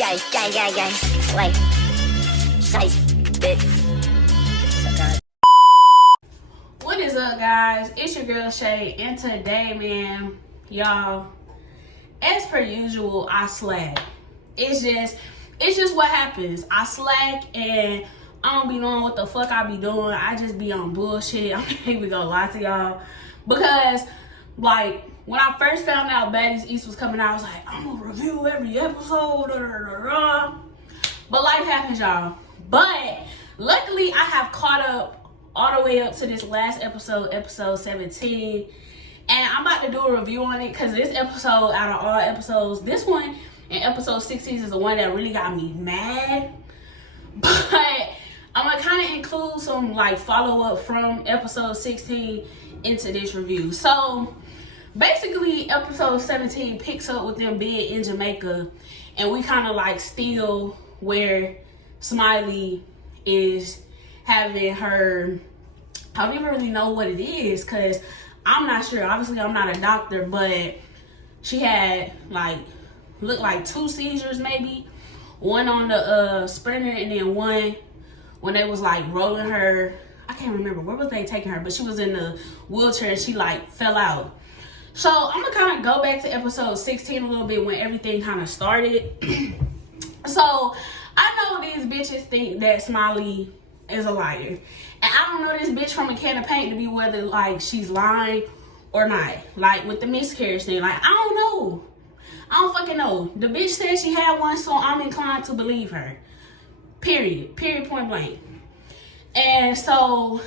Gang. Like, nice bitch. What is up, guys? It's your girl Shay, and today, man, y'all, as per usual, I slack. It's just what happens. I slack and I don't be knowing what the fuck I be doing. I just be on bullshit. I'm not even gonna lie to y'all, because like when I first found out Baddies East was coming out, I was like, I'm gonna review every episode. But life happens, y'all. But luckily, I have caught up all the way up to this last episode, episode 17. And I'm about to do a review on it because this episode, out of all episodes, this one and episode 16 is the one that really got me mad. But I'm gonna kind of include some like follow-up from episode 16 into this review. So basically, episode 17 picks up with them being in Jamaica, and we kind of like still where Smiley is having her, I don't even really know what it is because I'm not sure. Obviously, I'm not a doctor, but she had like, looked like 2 seizures maybe. One on the sprinter, and then one when they was like rolling her. I can't remember where was they taking her, but she was in the wheelchair and she like fell out. So I'm gonna kind of go back to episode 16 a little bit when everything kind of started. So I know these bitches think that Smiley is a liar, and I don't know this bitch from a can of paint to be whether like she's lying or not. Like with the miscarriage thing, like I don't fucking know. The bitch said she had one, so I'm inclined to believe her. Period, point blank. And so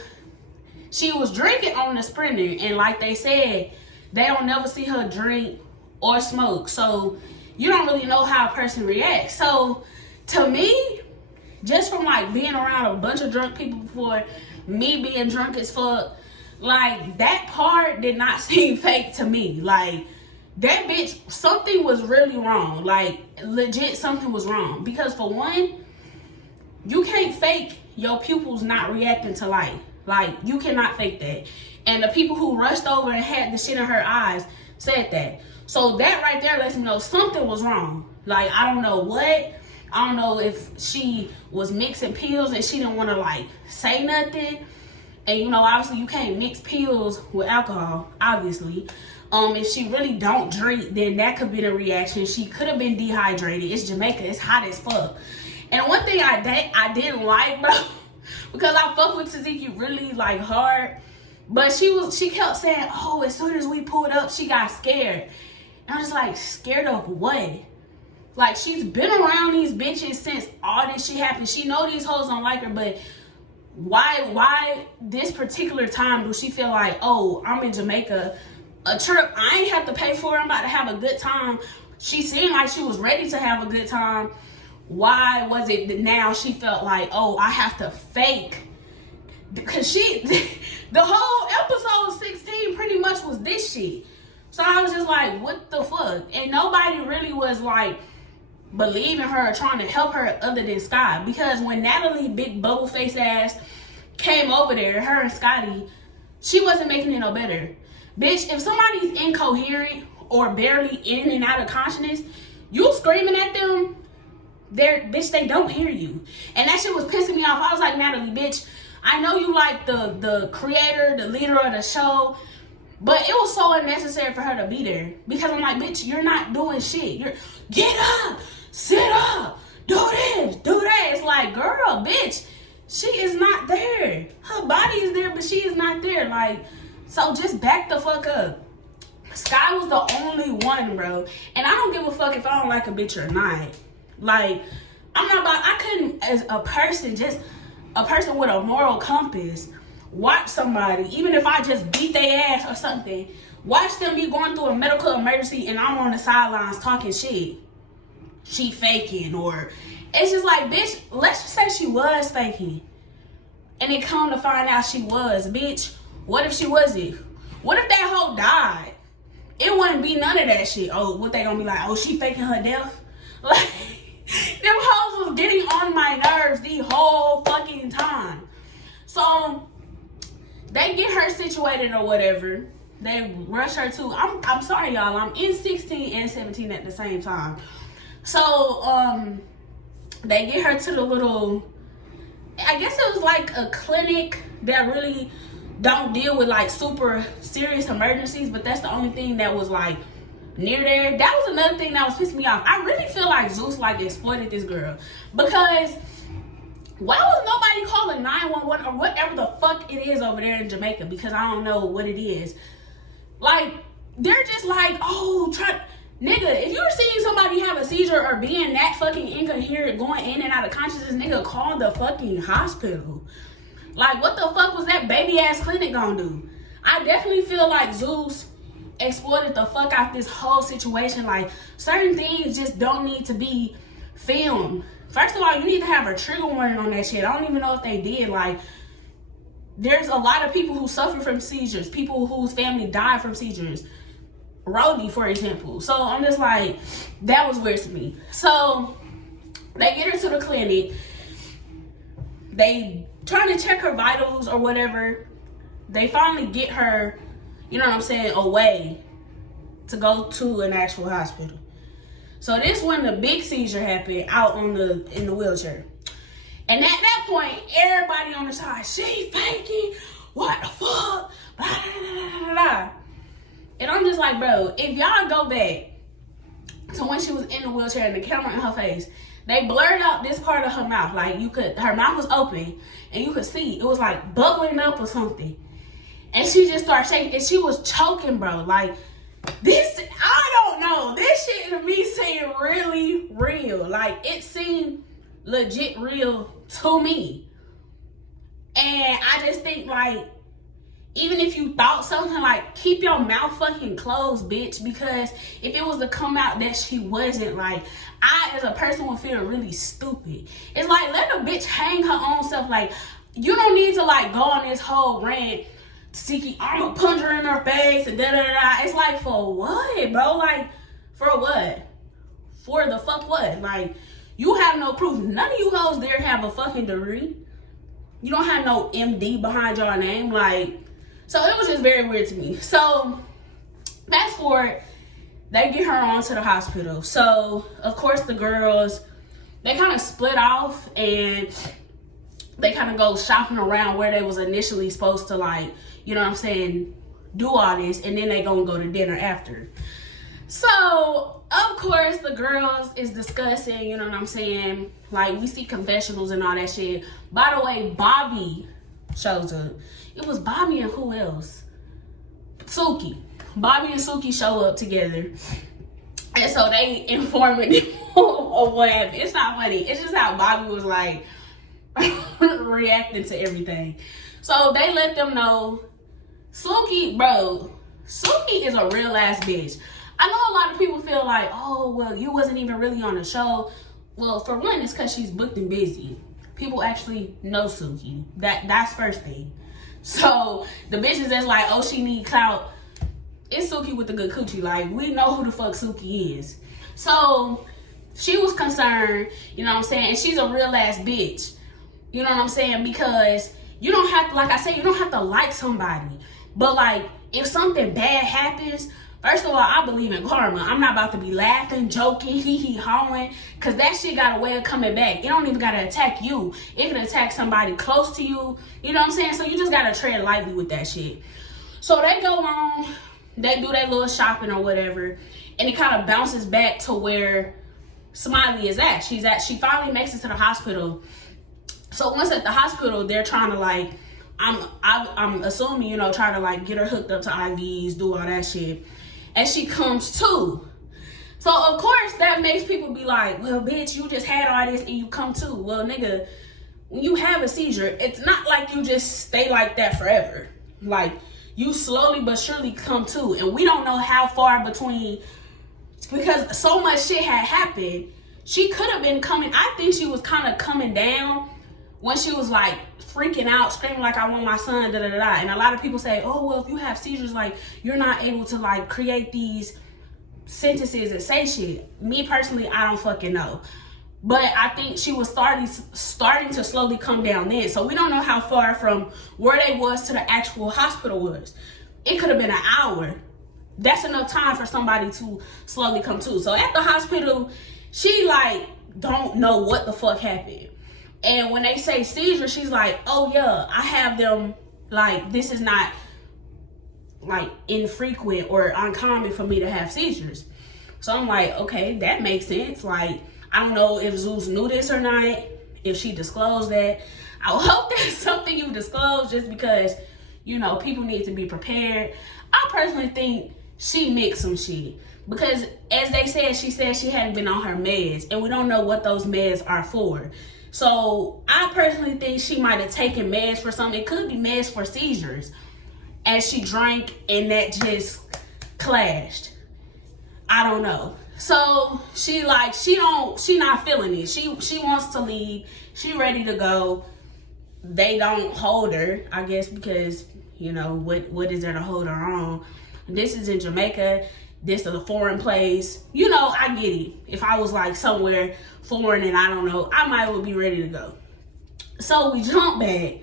she was drinking on the sprinter, and like they said, they don't never see her drink or smoke, so you don't really know how a person reacts. So to me, just from like being around a bunch of drunk people before, me being drunk as fuck, like that part did not seem fake to me. Like that bitch, something was really wrong. Like legit something was wrong, because for one, you can't fake your pupils not reacting to light. Like you cannot fake that. And the people who rushed over and had the shit in her eyes said that. So that right there lets me know something was wrong. Like, I don't know what. I don't know if she was mixing pills and she didn't want to, like, say nothing. And, you know, obviously you can't mix pills with alcohol, obviously. If she really don't drink, then that could be the reaction. She could have been dehydrated. It's Jamaica. It's hot as fuck. And one thing I didn't like, bro, because I fuck with Taziki really, like, hard. But she kept saying, oh, as soon as we pulled up, she got scared. And I was like, scared of what? Like, she's been around these bitches since all this shit happened. She know these hoes don't like her, but why this particular time do she feel like, oh, I'm in Jamaica, a trip I ain't have to pay for, I'm about to have a good time. She seemed like she was ready to have a good time. Why was it that now she felt like, oh, I have to fake? Because the whole episode 16 pretty much was this shit. So I was just like, what the fuck? And nobody really was like believing her or trying to help her other than Sky. Because when Natalie, big bubble face ass, came over there, her and Scotty, she wasn't making it no better. Bitch, if somebody's incoherent or barely in and out of consciousness, you screaming at them, bitch, they don't hear you. And that shit was pissing me off. I was like, Natalie, bitch, I know you like the creator, the leader of the show, but it was so unnecessary for her to be there. Because I'm like, bitch, you're not doing shit. Get up, sit up, do this, do that. It's like, girl, bitch, she is not there. Her body is there, but she is not there. Like, so just back the fuck up. Sky was the only one, bro. And I don't give a fuck if I don't like a bitch or not. Like, I couldn't, as a person, just a person with a moral compass, watch somebody, even if I just beat their ass or something, watch them be going through a medical emergency and I'm on the sidelines talking shit. She faking, or it's just like, bitch, let's just say she was faking. And it come to find out she was, bitch. What if she wasn't? What if that hoe died? It wouldn't be none of that shit. Oh, what they gonna be like, oh, she faking her death? Like, them hoes was getting on my nerves the whole fucking time. So they get her situated or whatever. They rush her to, I'm sorry y'all, I'm in 16 and 17 at the same time. So they get her to the little, I guess it was like a clinic that really don't deal with like super serious emergencies, but that's the only thing that was like near there. That was another thing that was pissing me off. I really feel like Zeus like exploited this girl, because why was nobody calling 911 or whatever the fuck it is over there in Jamaica? Because I don't know what it is. Like, they're just like, oh, nigga, if you're seeing somebody have a seizure or being that fucking incoherent, going in and out of consciousness, nigga, call the fucking hospital. Like, what the fuck was that baby ass clinic gonna do? I definitely feel like Zeus exploited the fuck out this whole situation. Like, certain things just don't need to be filmed. First of all, you need to have a trigger warning on that shit. I don't even know if they did. Like, there's a lot of people who suffer from seizures, people whose family died from seizures. Rody, for example. So I'm just like, that was weird to me. So they get her to the clinic. They trying to check her vitals or whatever. They finally get her, you know what I'm saying, away to go to an actual hospital. So this when the big seizure happened out in the wheelchair. And at that point, everybody on the side, she faking, what the fuck? Blah, blah, blah, blah. And I'm just like, bro, if y'all go back to when she was in the wheelchair and the camera in her face, they blurred out this part of her mouth. Like, her mouth was open and you could see it was like bubbling up or something. And she just started shaking and she was choking, bro. Like, this, I don't know. This shit to me seemed really real. Like, it seemed legit real to me. And I just think, like, even if you thought something, like, keep your mouth fucking closed, bitch. Because if it was to come out that she wasn't, like, I as a person would feel really stupid. It's like, let the bitch hang her own self. Like, you don't need to, like, go on this whole rant, Siki, I'm gonna punch her in her face and da-da-da-da. It's like, for what, bro? Like, for what? For the fuck what? Like, you have no proof. None of you hoes there have a fucking degree. You don't have no MD behind your name. Like, so it was just very weird to me. So, fast forward, they get her on to the hospital. So, of course, the girls, they kind of split off and they kind of go shopping around where they was initially supposed to, like, you know what I'm saying, do all this, and then they gonna go to dinner after. So, of course, the girls is discussing, you know what I'm saying, like, we see confessionals and all that shit. By the way, Bobby shows up. It was Bobby and who else? Suki. Bobby and Suki show up together. And so they informing them of what happened. It's not funny. It's just how Bobby was, like, reacting to everything. So they let them know, Suki, bro, Suki is a real ass bitch. I know a lot of people feel like, oh, well, you wasn't even really on the show. Well, for one, it's because she's booked and busy. People actually know Suki. That's first thing. So the bitches that's like, oh, she need clout, it's Suki with the good coochie. Like, we know who the fuck Suki is. So she was concerned, you know what I'm saying? And she's a real ass bitch. You know what I'm saying? Because you don't have to, like I said, you don't have to like somebody. But, like, if something bad happens, first of all, I believe in karma. I'm not about to be laughing, joking, hee-hee-hawing, because that shit got a way of coming back. It don't even got to attack you. It can attack somebody close to you. You know what I'm saying? So you just got to tread lightly with that shit. So they go on, they do their little shopping or whatever, and it kind of bounces back to where Smiley is at. She finally makes it to the hospital. So once at the hospital, they're trying to, like, I'm assuming, you know, trying to, like, get her hooked up to IVs, do all that shit. And she comes to. So, of course, that makes people be like, well, bitch, you just had all this and you come to. Well, nigga, when you have a seizure, it's not like you just stay like that forever. Like, you slowly but surely come to. And we don't know how far between, because so much shit had happened. She could have been coming, I think she was kind of coming down when she was, like, freaking out, screaming like, I want my son, da-da-da-da. And a lot of people say, oh, well, if you have seizures, like, you're not able to, like, create these sentences and say shit. Me, personally, I don't fucking know. But I think she was starting to slowly come down then. So we don't know how far from where they was to the actual hospital was. It could have been an hour. That's enough time for somebody to slowly come to. So at the hospital, she like don't know what the fuck happened. And when they say seizure, she's like, oh yeah, I have them. Like, this is not like infrequent or uncommon for me to have seizures. So I'm like, okay, that makes sense. Like, I don't know if Zeus knew this or not, if she disclosed that. I hope that's something you disclose, just because, you know, people need to be prepared. I personally think she mixed some shit, because as they said, she hadn't been on her meds, and we don't know what those meds are for. So I personally think she might have taken meds for something. It could be meds for seizures, as she drank and that just clashed. I don't know. So she not feeling it. She wants to leave. She ready to go. They don't hold her, I guess, because, you know, what is there to hold her on? This is in Jamaica. This is a foreign place. You know, I get it. If I was like somewhere foreign and I don't know, I might well be ready to go. So we jump back.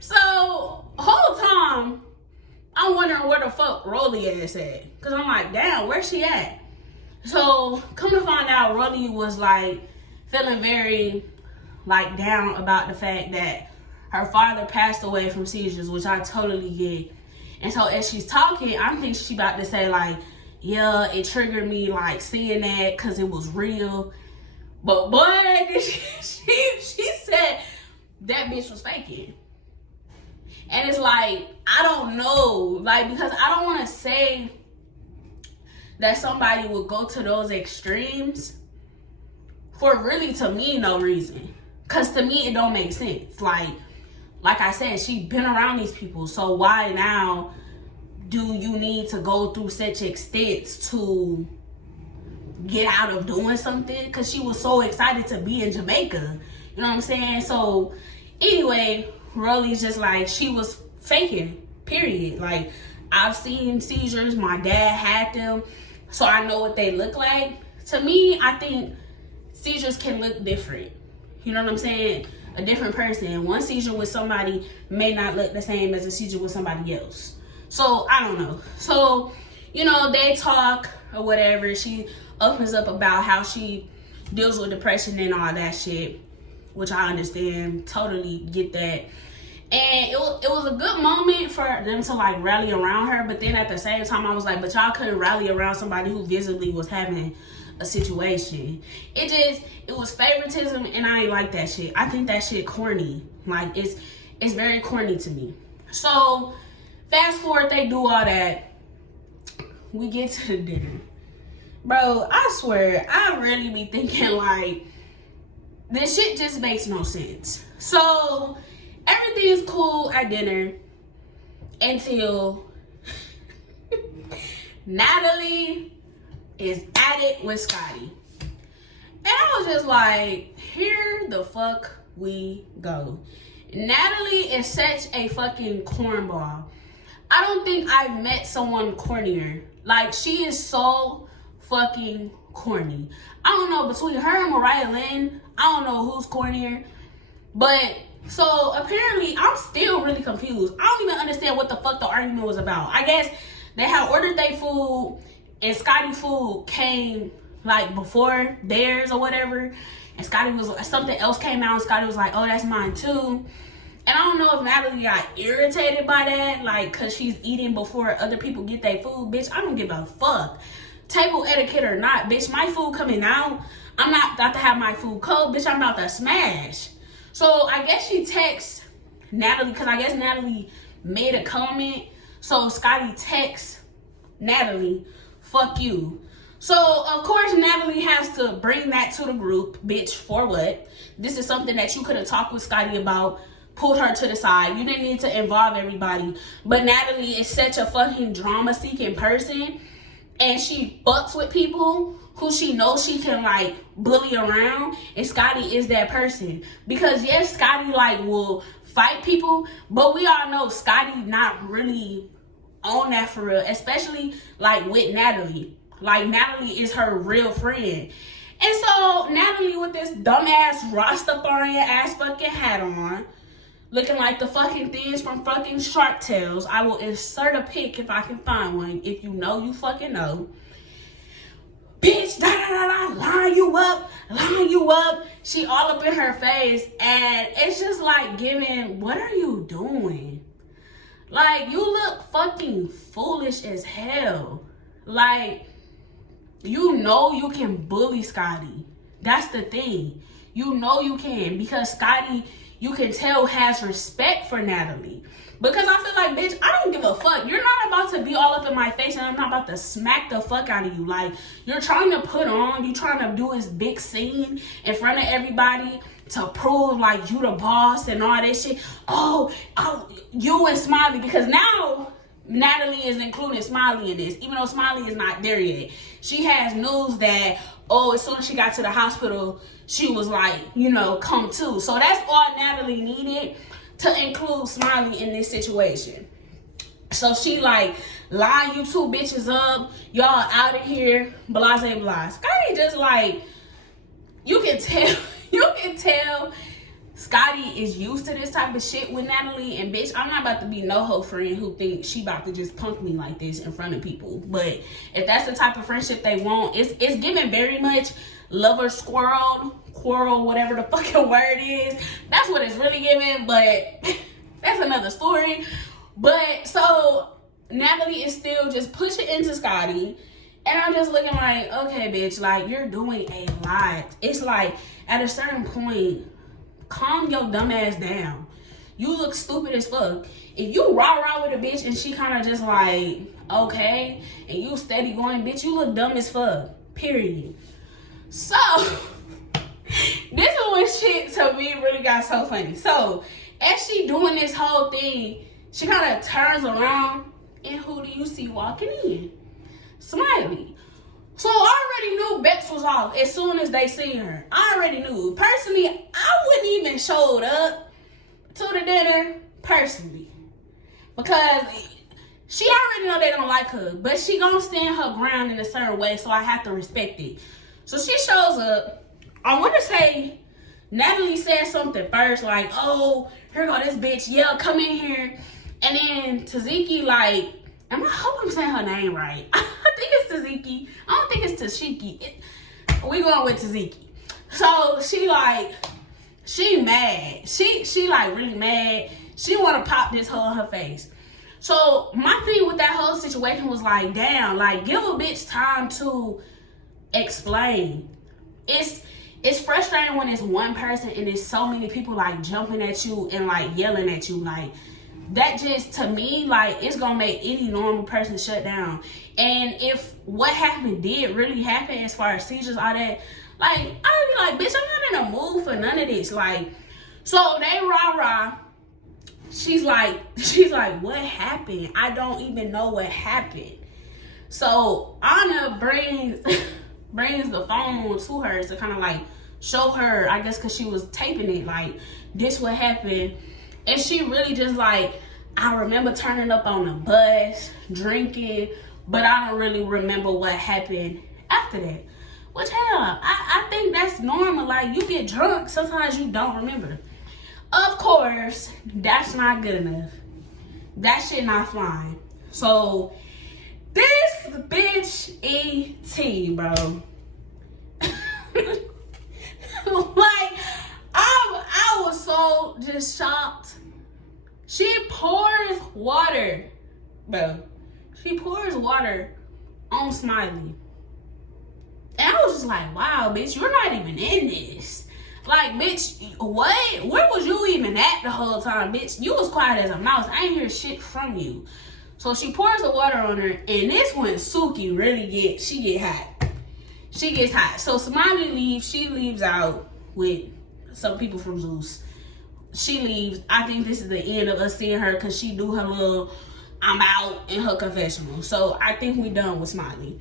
So whole time I'm wondering where the fuck Rolly ass at. Cause I'm like, damn, where's she at? So come to find out, Rolly was like feeling very like down about the fact that her father passed away from seizures, which I totally get. And so as she's talking, I think she about to say like, yeah, it triggered me like seeing that because it was real. But boy, she said that bitch was faking. And it's like, I don't know, like, because I don't want to say that somebody would go to those extremes for really, to me, no reason. Because to me, it don't make sense. Like I said, she been around these people. So why now do you need to go through such extents to get out of doing something? Because she was so excited to be in Jamaica. You know what I'm saying? So anyway, Rolly's just like, she was faking, period. Like, I've seen seizures. My dad had them. So I know what they look like. To me, I think seizures can look different. You know what I'm saying? A different person. One seizure with somebody may not look the same as a seizure with somebody else. So, I don't know. So, you know, they talk or whatever. She opens up about how she deals with depression and all that shit, which I understand. Totally get that. And it was a good moment for them to, like, rally around her. But then at the same time, I was like, but y'all couldn't rally around somebody who visibly was having a situation. It was favoritism, and I ain't like that shit. I think that shit corny. Like, it's very corny to me. So fast forward, they do all that. We get to the dinner. Bro, I swear, I really be thinking like, this shit just makes no sense. So everything is cool at dinner until Natalie is at it with Scotty. And I was just like, here the fuck we go. Natalie is such a fucking cornball. I don't think I've met someone cornier. Like, she is so fucking corny. I don't know, between her and Mariah Lynn, I don't know who's cornier. But, so apparently, I'm still really confused. I don't even understand what the fuck the argument was about. I guess they had ordered their food, and Scotty food came like before theirs or whatever. And Scotty was, something else came out, and Scotty was like, oh, that's mine too. And I don't know if Natalie got irritated by that, like, cause she's eating before other people get their food. Bitch, I don't give a fuck. Table etiquette or not, bitch, my food coming out. I'm not about to have my food cold, bitch, I'm about to smash. So I guess she texts Natalie, cause I guess Natalie made a comment. So Scotty texts Natalie, fuck you. So of course Natalie has to bring that to the group. Bitch, for what? This is something that you could have talked with Scotty about. Pulled her to the side. You didn't need to involve everybody. But Natalie is such a fucking drama-seeking person, and she fucks with people who she knows she can, like, bully around. And Scotty is that person. Because yes, Scotty, like, will fight people, but we all know Scotty not really on that for real. Especially, like, with Natalie. Like, Natalie is her real friend. And so Natalie, with this dumbass Rastafarian ass fucking hat on, looking like the fucking things from fucking Shark Tales. I will insert a pic if I can find one. If you know, you fucking know. bitch, da da da da, line you up. She all up in her face, and it's just like giving, what are you doing? Like, you look fucking foolish as hell. Like, you know you can bully Scotty. That's the thing. You know you can, because Scotty, you can tell, has respect for Natalie. Because I feel like, bitch, I don't give a fuck. You're not about to be all up in my face, and I'm not about to smack the fuck out of you. Like, you're trying to put on, you're trying to do this big scene in front of everybody to prove like you the boss and all that shit. Oh, you and Smiley, because now Natalie is including Smiley in this, even though Smiley is not there yet. She has news that, as soon as she got to the hospital, she was like, come to. So that's all Natalie needed to include Smiley in this situation. So she like, line you two bitches up, y'all out of here, blase blase. Scotty just like, you can tell Scotty is used to this type of shit with Natalie. And bitch, I'm not about to be no hoe friend who thinks she about to just punk me like this in front of people. But if that's the type of friendship they want, it's given very much lover quarrel, whatever the fucking word is. That's what it's really giving, but that's another story. But so Natalie is still just pushing into Scotty, and I'm just looking like, okay, bitch, like, you're doing a lot. It's like, at a certain point, calm your dumb ass down. You look stupid as fuck. If you rah with a bitch and she kind of just like, okay, and you steady going, bitch, you look dumb as fuck. Period. So this is when shit to me really got so funny. So as she doing this whole thing, she kind of turns around, and who do you see walking in? Smiley. So I already knew Bex was off as soon as they seen her. I already knew. Personally, I wouldn't even showed up to the dinner personally, because she already know they don't like her, but she gonna stand her ground in a certain way, so I have to respect it. So she shows up. I want to say Natalie said something first, like, oh, here go this bitch, yeah, come in here. And then Taziki, like, I hope I'm saying her name right. I think it's Taziki. I don't think it's Tashiki. We going with Taziki. So she like, she mad. She like really mad. She want to pop this hoe in her face. So my thing with that whole situation was like, damn, like, give a bitch time to explain. It's frustrating when it's one person and there's so many people like jumping at you and like yelling at you. Like, that just, to me, like, it's gonna make any normal person shut down. And if what happened did really happen, as far as seizures, all that, like, I'd be like, bitch, I'm not in a mood for none of this. Like, so they rah. She's like, what happened? I don't even know what happened. So Anna brings the phone to her to kind of like show her, I guess, because she was taping it, like, this what happened. And she really just like, I remember turning up on the bus, drinking, but I don't really remember what happened after that. Which, hell, I think that's normal. Like, you get drunk, sometimes you don't remember. Of course, that's not good enough. That shit not flying. So, this bitch E.T., bro. Like, I was so just shocked. She pours water, bro. She pours water on Smiley. And I was just like, wow, bitch, you're not even in this. Like, bitch, what? Where was you even at the whole time, bitch? You was quiet as a mouse. I ain't hear shit from you. So she pours the water on her, and this when Suki really gets hot. She gets hot. So Smiley leaves. She leaves out with some people from Zeus. She leaves. I think this is the end of us seeing her, because she do her little I'm out in her confessional. So I think we done with Smiley.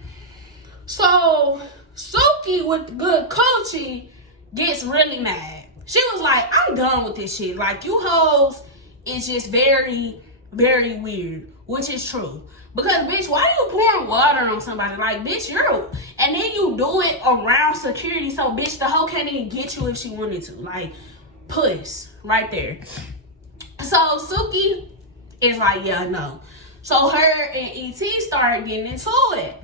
So Suki, with good coochie, gets really mad. She was like, I'm done with this shit. Like, you hoes is just very, very weird. Which is true. Because, bitch, why are you pouring water on somebody? Like, bitch, and then you do it around security, so, bitch, the hoe can't even get you if she wanted to. Like, puss, right there. So, Suki is like, yeah, no. So, her and E.T. started getting into it.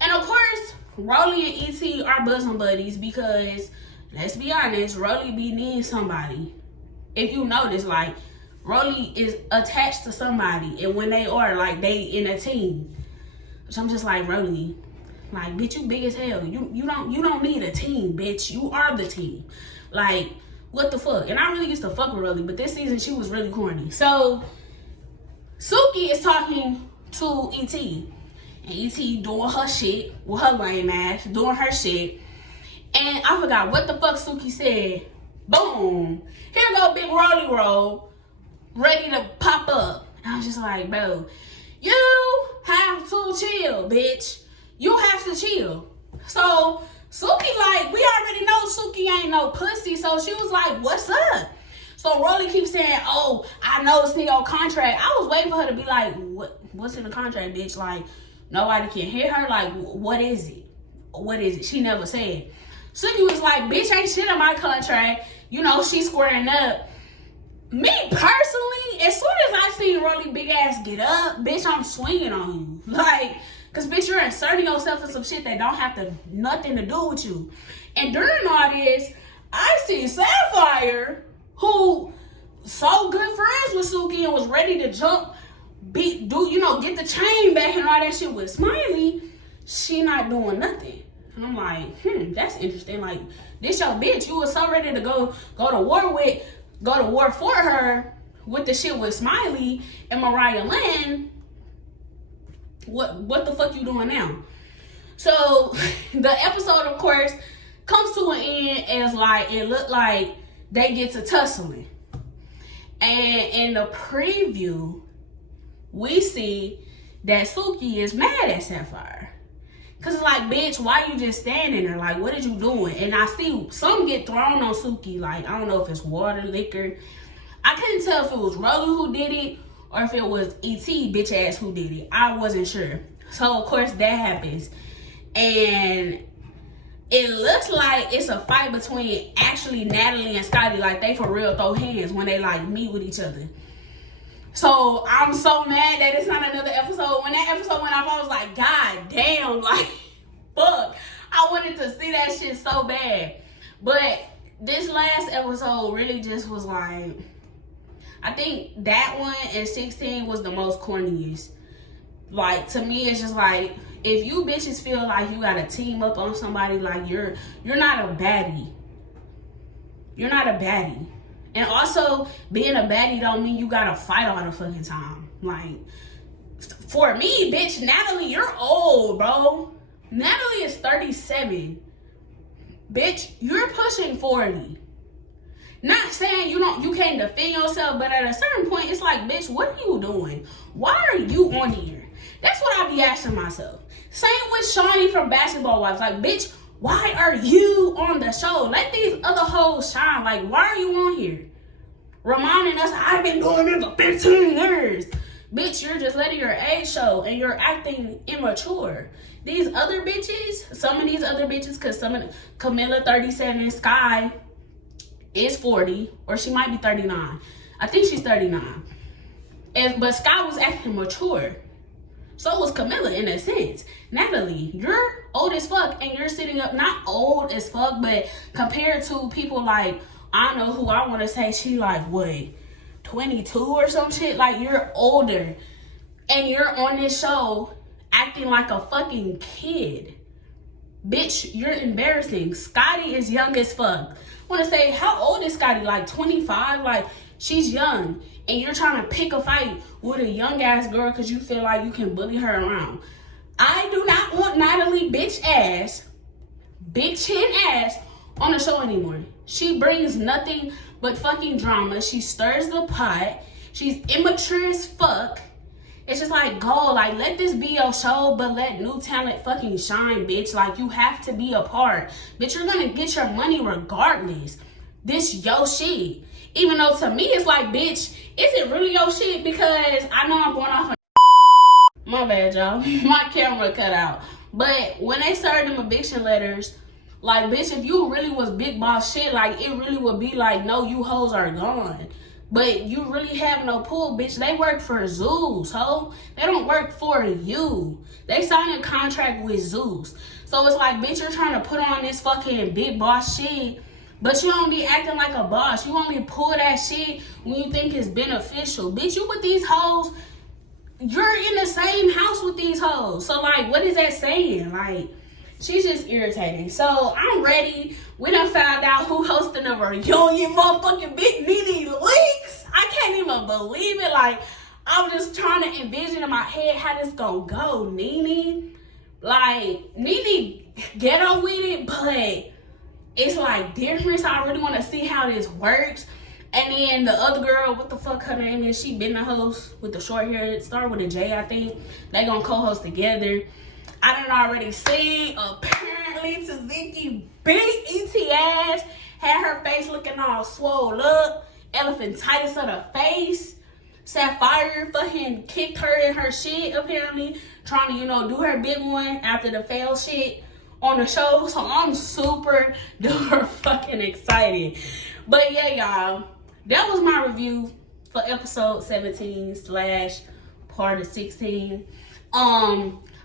And, of course, Rolly and ET are bosom buddies because, let's be honest, Rolly be needing somebody. If you notice, like, Rolly is attached to somebody, and when they are, like, they in a team. So I'm just like, Rolly, like, bitch, you big as hell. You don't need a team, bitch. You are the team. Like, what the fuck? And I really used to fuck with Rolly, but this season she was really corny. So Suki is talking to ET. And ET doing her shit with her lame ass, doing her shit. And I forgot what the fuck Suki said. Boom. Here go big Rolly roll, ready to pop up. And I was just like, bro, you have to chill, bitch. You have to chill. So Suki, like, we already know Suki ain't no pussy. So she was like, what's up? So Rolly keeps saying, oh, I know it's in your contract. I was waiting for her to be like, what's in the contract, bitch? Like, nobody can hear her. Like, what is it? What is it? She never said. Suki was like, bitch, ain't shit in my contract. You know, she's squaring up. Me personally, as soon as I seen Rolly big ass get up, bitch, I'm swinging on you. Like, cause bitch, you're inserting yourself in some shit that don't have nothing to do with you. And during all this, I see Sapphire, who so good friends with Suki and was ready to jump, get the chain back and all that shit with Smiley. She not doing nothing. And I'm like, that's interesting. Like, this your bitch. You was so ready to go to war for her with the shit with Smiley and Mariah Lynn. What the fuck you doing now? So the episode, of course, comes to an end as like it looked like they get to tussling. And in the preview, we see that Suki is mad at Sapphire. Cause it's like, bitch, why you just standing there? Like, what are you doing? And I see some get thrown on Suki. Like, I don't know if it's water, liquor. I couldn't tell if it was Rolly who did it or if it was ET bitch ass who did it. I wasn't sure. So of course that happens. And it looks like it's a fight between actually Natalie and Scotty. Like, they for real throw hands when they like meet with each other. So I'm so mad that it's not another episode. When that episode went off, I was like, God damn, like, fuck. I wanted to see that shit so bad. But this last episode really just was like, I think that one and 16 was the most corniest. Like, to me, it's just like, if you bitches feel like you gotta team up on somebody, like, you're not a baddie. You're not a baddie. And also, being a baddie don't mean you gotta fight all the fucking time. Like, for me, bitch, Natalie, you're old, bro. Natalie is 37. Bitch, you're pushing 40. Not saying you can't defend yourself, but at a certain point, it's like, bitch, what are you doing? Why are you on here? That's what I be asking myself. Same with Shawnee from Basketball Wives. Like, bitch, why are you on the show? Let these other hoes shine. Like, why are you on here? Reminding us, I've been doing this for 15 years. Bitch, you're just letting your age show and you're acting immature. These other bitches, some of these other bitches, because some of Camilla 37, Sky is 40, or she might be 39. I think she's 39. But Sky was acting mature. So was Camilla in a sense. Natalie, you're old as fuck and you're sitting up, not old as fuck, but compared to people like, I don't know who I want to say, she like, what, 22 or some shit? Like, you're older and you're on this show acting like a fucking kid. Bitch, you're embarrassing. Scotty is young as fuck. I want to say, how old is Scotty? Like 25? Like, she's young. And you're trying to pick a fight with a young ass girl because you feel like you can bully her around. I do not want Natalie bitch ass, big chin ass on the show anymore. She brings nothing but fucking drama. She stirs the pot. She's immature as fuck. It's just like, go, like, let this be your show, but let new talent fucking shine, bitch. Like, you have to be a part. Bitch, you're gonna get your money regardless. This your shit. Even though to me, it's like, bitch, is it really your shit? Because I know I'm going off on my bad, y'all. My camera cut out. But when they started them eviction letters, like, bitch, if you really was big boss shit, like, it really would be like, no, you hoes are gone. but you really have no pull, bitch. They work for Zeus, ho. They don't work for you. They signed a contract with Zeus. So it's like, bitch, you're trying to put on this fucking big boss shit, but you don't be acting like a boss. You only pull that shit when you think it's beneficial. Bitch, you with these hoes, you're in the same house with these hoes. So, like, what is that saying? Like, she's just irritating. So, I'm ready. We done found out who hosting the reunion, motherfucking Big Nene Leaks. I can't even believe it. Like, I was just trying to envision in my head how this gonna go, Nene. Like, Nene ghetto with it, but it's like different. So I really want to see how this works. And then the other girl, what the fuck her name is? She been the host with the short hair. It started with a J, I think. They gonna co-host together. I done already seen, apparently, Taziki beat E.T. ass. Had her face looking all swole up. Elephantitis of the face. Sapphire fucking kicked her in her shit, apparently. Trying to, you know, do her big one after the fail shit on the show. So I'm super duper fucking excited. But yeah, y'all, that was my review for episode 17 / part of 16.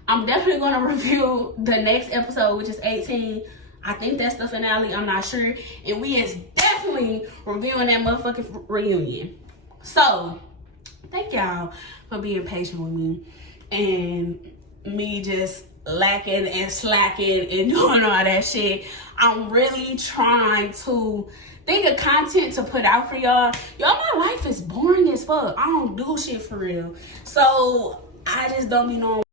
I'm definitely gonna review the next episode, which is 18. I think that's the finale, I'm not sure. And we is definitely reviewing that motherfucking reunion. So thank y'all for being patient with me and me just lacking and slacking and doing all that shit. I'm really trying to think of content to put out for y'all. Y'all, my life is boring as fuck. I don't do shit for real. So I just don't be knowing